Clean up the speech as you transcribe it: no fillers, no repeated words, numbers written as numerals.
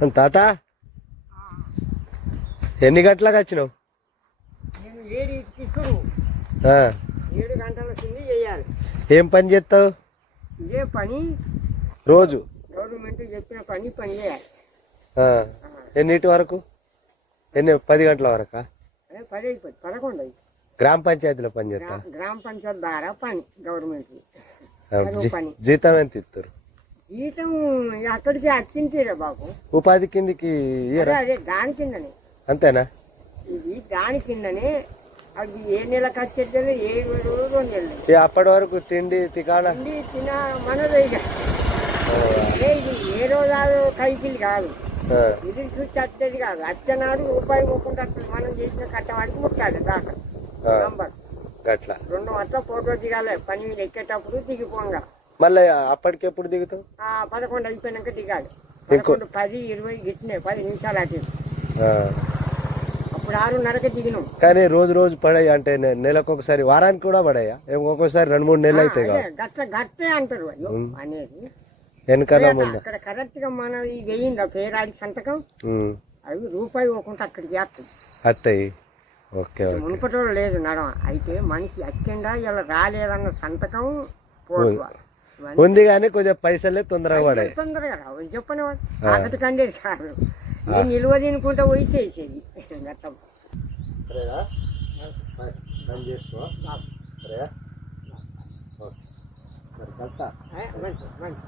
తాత ఎన్ని గంటలకు వచ్చినావు? నేను 7 7 గంటల కింద చేయాలి. ఏం పని చేస్తావు? ఇదే పని రోజు గవర్నమెంట్ చెప్పిన పని చేయాలి. ఎన్నిటి వరకు? 10 గంటల వరకా? 10 అయిపోయింది, 11 అయింది. గ్రామ పంచాయతీలో పని చేస్తా? గ్రామ పంచాయతీ ద్వారా పని గవర్నమెంట్ పని. జీతం ఎంత ఇస్తారు? జీతం అక్కడికి వచ్చిందిరా బాబు. ఉపాధి కిందికి అదే దాని కిందనే. అంతేనా? ఇది దాని కిందనే. అది ఏ నెలకు వచ్చేది? 7 రోజులు 2 నెలలు. అప్పటి వరకు తిండి తికానా తిన మనదే. ఇది ఏ రోజు కైకిలు కాదు, ఇది చూసి వచ్చేది కాదు. అచ్చనాడు రూపాయి పోకుండా మనం చేసిన కట్టవాడికి ముట్టాడు దాకా నంబర్ గట్లా 2 అట్లా ఫోటో దిగాలి. పని మీద ఎక్కేటప్పుడు దిగిపోగా మళ్ళీ అప్పటికెప్పుడు దిగుతావు? 11 అయిపోయినాక దిగాలి. 11, 10, 20 గిట్టినే 10 నిమిషాలు అటు. అప్పుడు 6:30కి దిగినాం. కానీ రోజు రోజు పడాయి అంటే నెలకు ఒకసారి, వారానికి కూడా పడాయా? ఒక్కొక్కసారి 2-3 నెలలు అయితే గట్టే అంటారు అనేది. వెనకాల ముందు అక్కడ కరెక్ట్ గా మనం ఇది వేయిందా పేరాడి సంతకం, అవి రూపాయి పోకుండా అక్కడికి అత్తయ్యి. ఓకే, మునుపటోళ్ళు లేదు నడవ. అయితే మనిషి అచ్చిందా ఇలా రాలేదన్న సంతకం పోవాలి ఉంది. కానీ కొద్దిగా పైసలే తొందరగా పడాయి. తొందరగా రావు చెప్పని వాడు అక్కడి కందేది కాదు. నిల్వ తినుకుంటా వయసేసేది గతం. మంచి